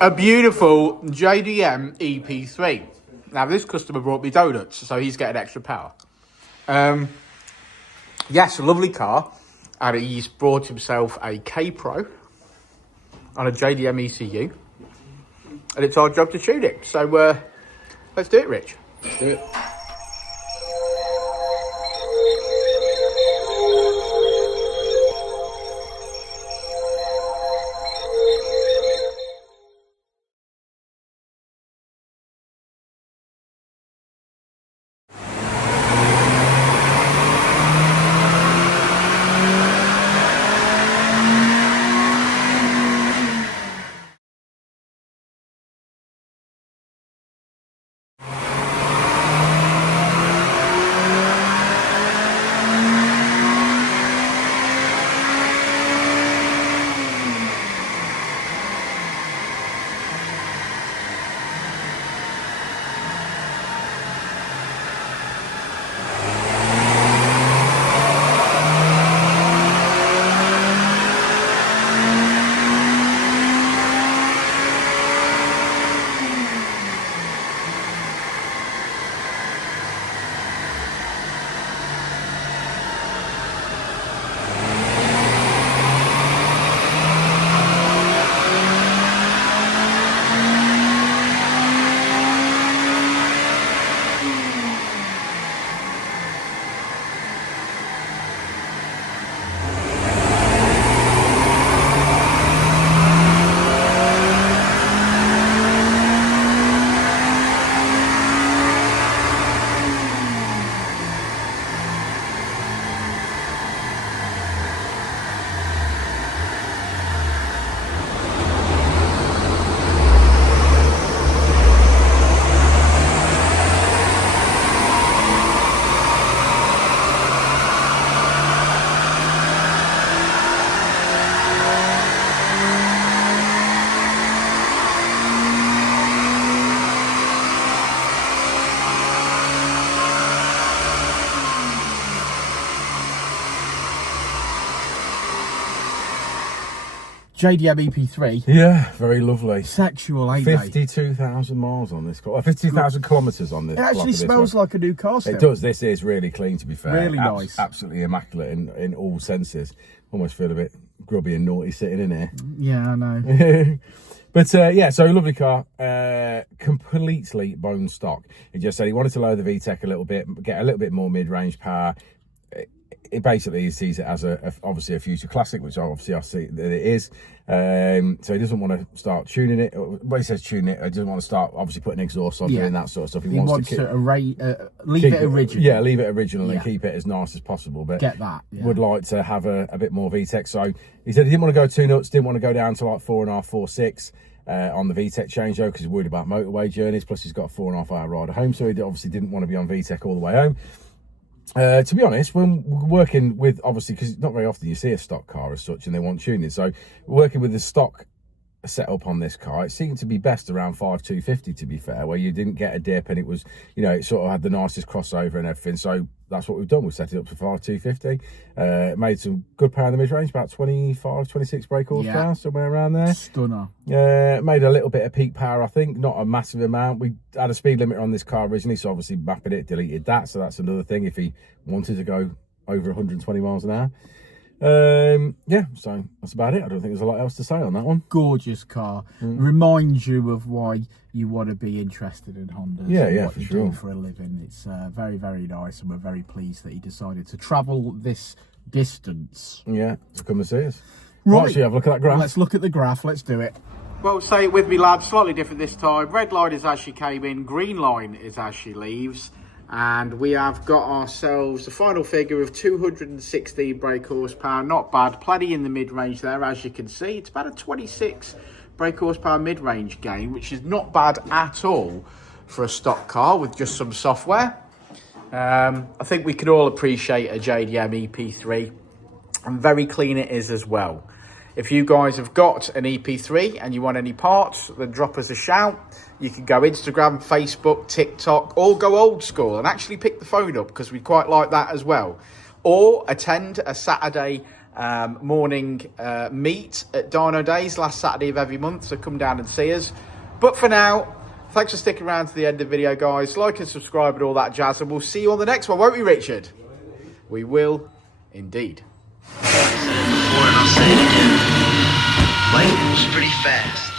a beautiful JDM EP3. Now, this customer brought me donuts, so he's getting extra power. Yes, a lovely car. And he's brought himself a K-Pro on a JDM ECU. And it's our job to tune it. So, let's do it, Rich. Let's do it. JDM EP3. Yeah, very lovely. Sexual, ain't 52,000 miles on this car. 50,000 kilometres on this. It actually smells like a new car still. It does. This is really clean, to be fair. Really nice. Absolutely immaculate in all senses. Almost feel a bit grubby and naughty sitting in here. Yeah, I know. But yeah, so lovely car, completely bone stock. He just said he wanted to lower the VTEC a little bit, get a little bit more mid-range power. It basically sees it as obviously a future classic, which obviously I see that it is. So he doesn't want to start tuning it. When he says tune it, he doesn't want to start obviously putting exhaust on, doing that sort of stuff. He wants to leave it original. Yeah, leave it original and keep it as nice as possible. But get that. Yeah. Would like to have a bit more VTEC. So he said he didn't want to go too nuts, didn't want to go down to like 4.5, 4.6. On the VTEC change though, because he's worried about motorway journeys. Plus, he's got a 4.5 hour ride home, so he obviously didn't want to be on VTEC all the way home. To be honest, when working with, obviously, because not very often you see a stock car as such and they want tuning, so working with the stock setup on this car, it seemed to be best around 5,250, to be fair, where you didn't get a dip and it was, you know, it sort of had the nicest crossover and everything. So that's what we've done. We've set it up to 5,250. Made some good power in the mid-range, about 25, 26 brake horsepower, somewhere around there. Stunner. Made a little bit of peak power, I think, not a massive amount. We had a speed limiter on this car originally, so obviously mapping it, deleted that. So that's another thing if he wanted to go over 120 miles an hour. Yeah, so that's about it. I don't think there's a lot else to say on that one. Gorgeous car. Reminds you of why you want to be interested in Hondas. Yeah, what for you sure. do for a living. It's very, very nice, and we're very pleased that he decided to travel this distance. Yeah, to come and see us. Right, should we have a look at that graph? Let's look at the graph. Let's do it. Well, say it with me, lads. Slightly different this time. Red line is as she came in. Green line is as she leaves. And we have got ourselves the final figure of 216 brake horsepower. Not bad. Plenty in the mid-range there, as you can see. It's about a 26 brake horsepower mid-range gain, which is not bad at all for a stock car with just some software. I think we can all appreciate a JDM EP3. And very clean it is as well. If you guys have got an EP3 and you want any parts, then drop us a shout. You can go Instagram, Facebook, TikTok, or go old school and actually pick the phone up, because we quite like that as well. Or attend a Saturday morning meet at Dynodaze last Saturday of every month, so come down and see us. But for now, thanks for sticking around to the end of the video, guys. Like and subscribe and all that jazz, and we'll see you on the next one, won't we, Richard? We will indeed. Before, and I'll say it again. Life moves pretty fast.